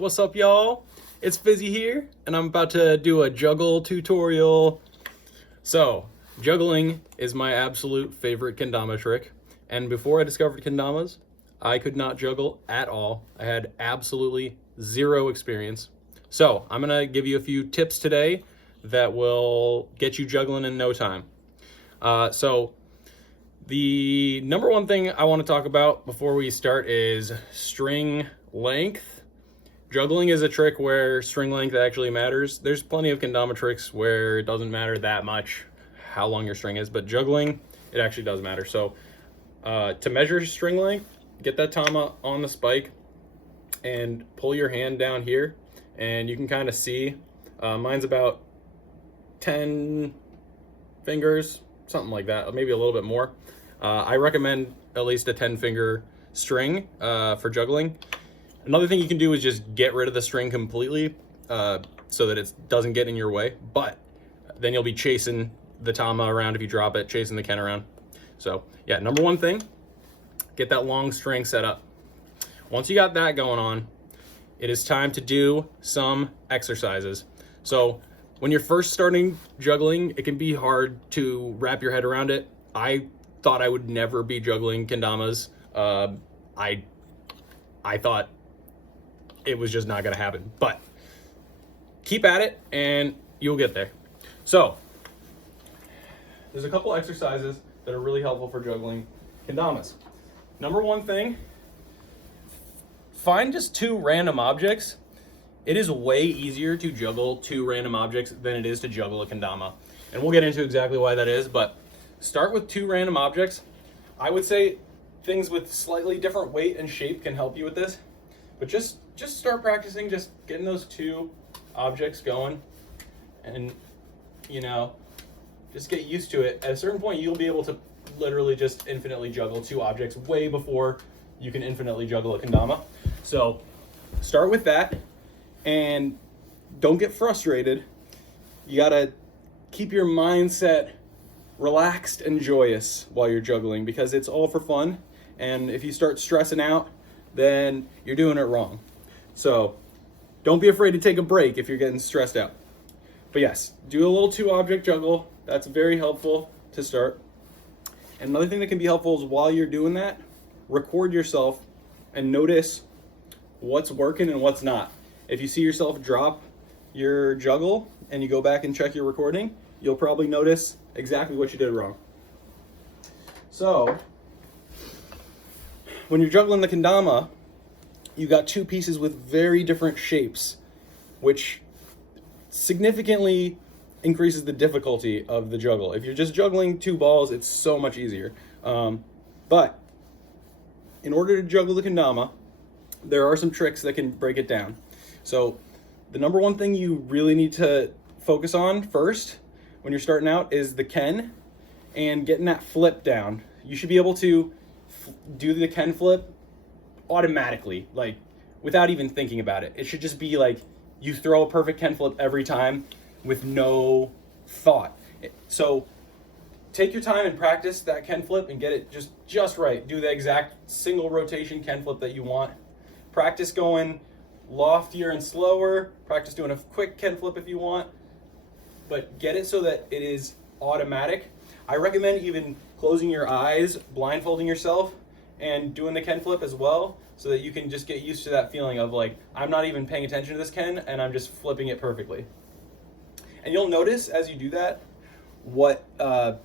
What's up, y'all? It's Fizzy here, and I'm about to do a juggle tutorial. So, juggling is my absolute favorite kendama trick, and before I discovered kendamas, I could not juggle at all. I had absolutely zero experience. So, I'm gonna give you a few tips today that will get you juggling in no time. The number one thing I want to talk about before we start is string length. Juggling is a trick where string length actually matters. There's plenty of kendama tricks where it doesn't matter that much how long your string is, but juggling, it actually does matter. So to measure string length, get that tama on the spike and pull your hand down here, and you can kind of see mine's about 10 fingers, something like that, maybe a little bit more. I recommend at least a 10-finger string for juggling. Another thing you can do is just get rid of the string completely so that it doesn't get in your way, but then you'll be chasing the tama around if you drop it, chasing the ken around. So yeah, number one thing, get that long string set up. Once you got that going on, it is time to do some exercises. So when you're first starting juggling, it can be hard to wrap your head around it. I thought I would never be juggling kendamas. I thought it was just not gonna happen, but keep at it and you'll get there. So there's a couple exercises that are really helpful for juggling kendamas. Number one thing, find just two random objects. It is way easier to juggle two random objects than it is to juggle a kendama. And we'll get into exactly why that is, but start with two random objects. I would say things with slightly different weight and shape can help you with this, but just start practicing, just getting those two objects going, and just get used to it. At a certain point, you'll be able to literally just infinitely juggle two objects way before you can infinitely juggle a kendama. So start with that, and don't get frustrated. You gotta keep your mindset relaxed and joyous while you're juggling, because it's all for fun, and if you start stressing out, then you're doing it wrong. So don't be afraid to take a break if you're getting stressed out. But yes, do a little two object juggle. That's very helpful to start. And another thing that can be helpful is while you're doing that, record yourself and notice what's working and what's not. If you see yourself drop your juggle and you go back and check your recording, you'll probably notice exactly what you did wrong. So when you're juggling the kendama, you got two pieces with very different shapes, which significantly increases the difficulty of the juggle. If you're just juggling two balls, it's so much easier. But in order to juggle the kendama, there are some tricks that can break it down. So the number one thing you really need to focus on first when you're starting out is the ken and getting that flip down. You should be able to do the ken flip automatically, like without even thinking about it. It should just be like you throw a perfect ken flip every time with no thought. So take your time and practice that ken flip and get it just right. Do the exact single rotation ken flip that you want. Practice going loftier and slower. Practice doing a quick ken flip if you want, but get it so that it is automatic. I recommend even closing your eyes, blindfolding yourself, and doing the ken flip as well, so that you can just get used to that feeling of like, I'm not even paying attention to this ken and I'm just flipping it perfectly. And you'll notice as you do that what the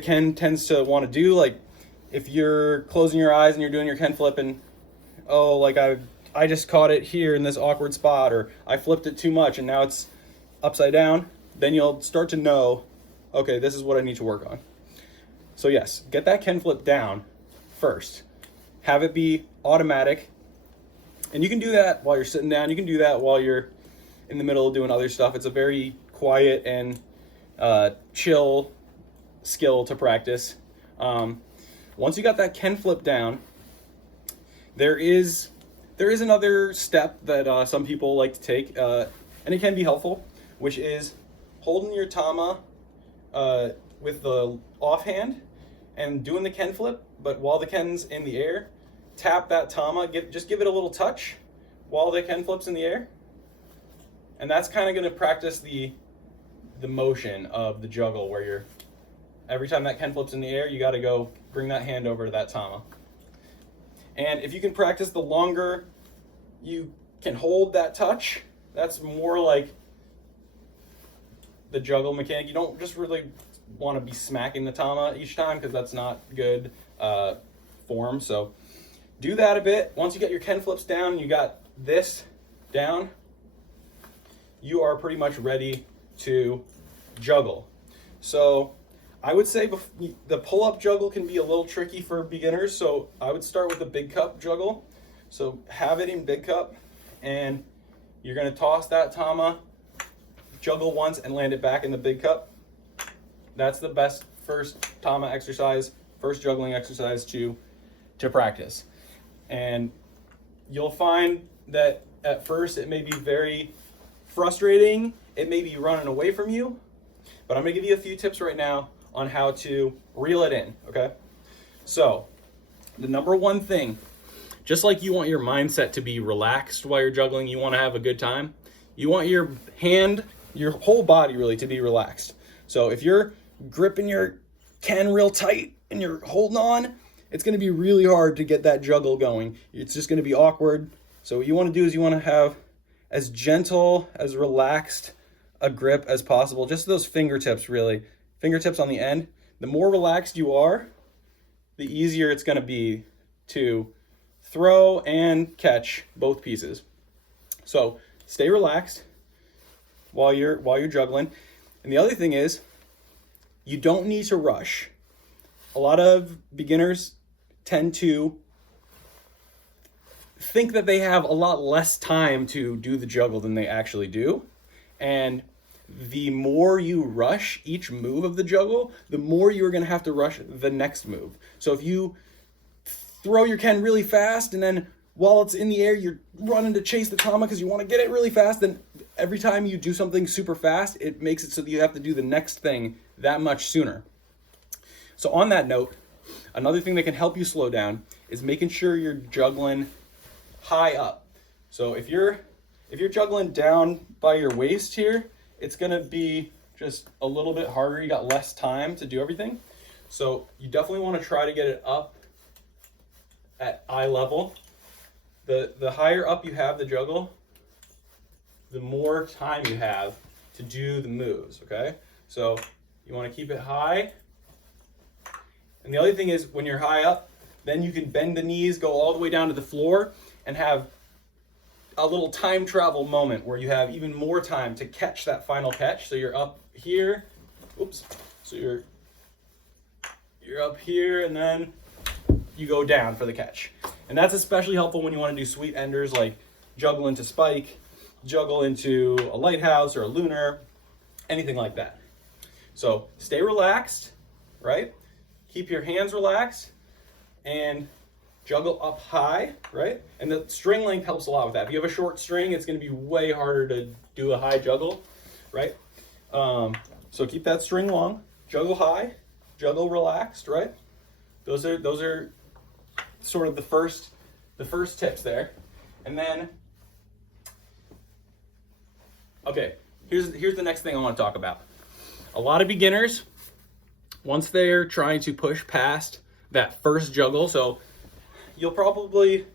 ken tends to want to do. Like if you're closing your eyes and you're doing your ken flip and like I just caught it here in this awkward spot, or I flipped it too much and now it's upside down, then you'll start to know, okay, this is what I need to work on. So yes, get that ken flip down first. Have it be automatic. And you can do that while you're sitting down. You can do that while you're in the middle of doing other stuff. It's a very quiet and chill skill to practice. Once you got that ken flip down, there is another step that some people like to take, and it can be helpful, which is holding your tama with the offhand and doing the ken flip, but while the ken's in the air, tap that tama, just give it a little touch, while the ken flip's in the air. And that's kind of going to practice the motion of the juggle, where you're, every time that ken flip's in the air, you got to go bring that hand over to that tama. And if you can practice, the longer you can hold that touch, that's more like the juggle mechanic. You don't just really want to be smacking the tama each time, because that's not good form. So do that a bit. Once you get your ken flips down, you got this down, you are pretty much ready to juggle. So I would say the pull-up juggle can be a little tricky for beginners, so I would start with the big cup juggle. So have it in big cup, and you're going to toss that tama, juggle once, and land it back in the big cup. That's the best first tama exercise, first juggling exercise to practice. And you'll find that at first it may be very frustrating, it may be running away from you, but I'm going to give you a few tips right now on how to reel it in, okay? So the number one thing, just like you want your mindset to be relaxed while you're juggling, you want to have a good time, you want your hand, your whole body really to be relaxed. So if you're gripping your ken real tight and you're holding on, it's going to be really hard to get that juggle going. It's just going to be awkward. So what you want to do is you want to have as gentle, as relaxed a grip as possible. Just those fingertips, really. Fingertips on the end. The more relaxed you are, the easier it's going to be to throw and catch both pieces. So stay relaxed while you're juggling. And the other thing is, you don't need to rush. A lot of beginners tend to think that they have a lot less time to do the juggle than they actually do. And the more you rush each move of the juggle, the more you're going to have to rush the next move. So if you throw your ken really fast, and then while it's in the air, you're running to chase the tama because you want to get it really fast, then every time you do something super fast, it makes it so that you have to do the next thing that much sooner. So on that note, another thing that can help you slow down is making sure you're juggling high up. So if you're juggling down by your waist here, it's going to be just a little bit harder. You got less time to do everything. So you definitely want to try to get it up at eye level. The higher up you have the juggle, the more time you have to do the moves, okay? So you want to keep it high. And the other thing is, when you're high up, then you can bend the knees, go all the way down to the floor, and have a little time travel moment where you have even more time to catch that final catch. So you're up here, oops, so you're up here, and then you go down for the catch. And that's especially helpful when you want to do sweet enders like juggle into spike, juggle into a lighthouse or a lunar, anything like that. So stay relaxed, right? Keep your hands relaxed and juggle up high, right? And the string length helps a lot with that. If you have a short string, it's going to be way harder to do a high juggle, right? So keep that string long, juggle high, juggle relaxed, right? Those are sort of the first tips there. And then, okay, here's the next thing I want to talk about. A lot of beginners, once they're trying to push past that first juggle, so you'll probably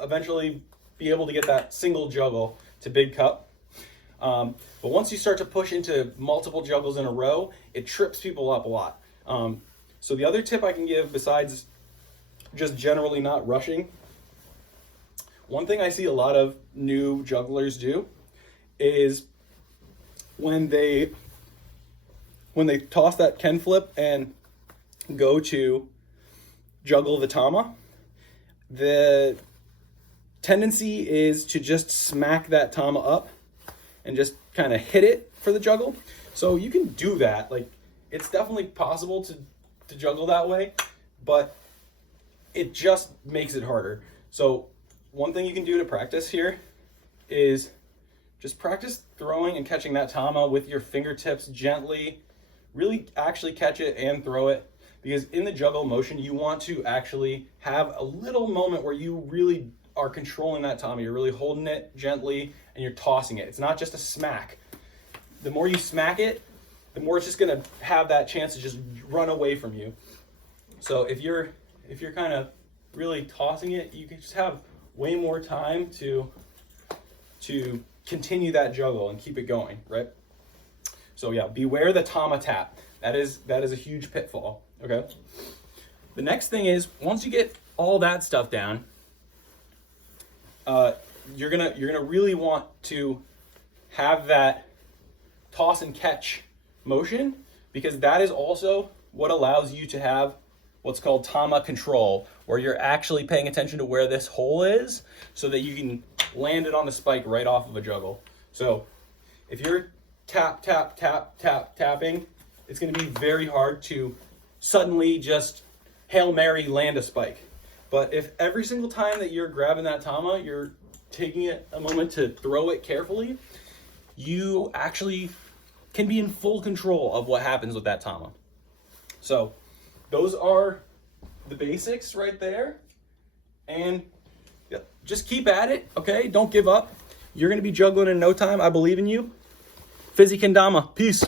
eventually be able to get that single juggle to big cup. But once you start to push into multiple juggles in a row, it trips people up a lot. So the other tip I can give, besides just generally not rushing, one thing I see a lot of new jugglers do is when they toss that ken flip and go to juggle the tama, the tendency is to just smack that tama up and just kind of hit it for the juggle. So you can do that. Like, it's definitely possible to juggle that way, but it just makes it harder. So one thing you can do to practice here is just practice throwing and catching that tama with your fingertips gently. Really actually catch it and throw it, because in the juggle motion, you want to actually have a little moment where you really are controlling that tama. You're really holding it gently and you're tossing it. It's not just a smack. The more you smack it, the more it's just gonna have that chance to just run away from you. So if you're kind of really tossing it, you can just have way more time to continue that juggle and keep it going, right? So yeah, beware the tama tap. That is a huge pitfall, okay? The next thing is, once you get all that stuff down, you're gonna really want to have that toss and catch motion, because that is also what allows you to have what's called tama control, where you're actually paying attention to where this hole is so that you can land it on the spike right off of a juggle. So if you're tap, tap, tap, tap, tapping, it's gonna be very hard to suddenly just Hail Mary land a spike. But if every single time that you're grabbing that tama, you're taking it a moment to throw it carefully, you actually can be in full control of what happens with that tama. So those are the basics right there. And yeah, just keep at it, okay? Don't give up. You're gonna be juggling in no time. I believe in you. Fizzy Kendama, peace.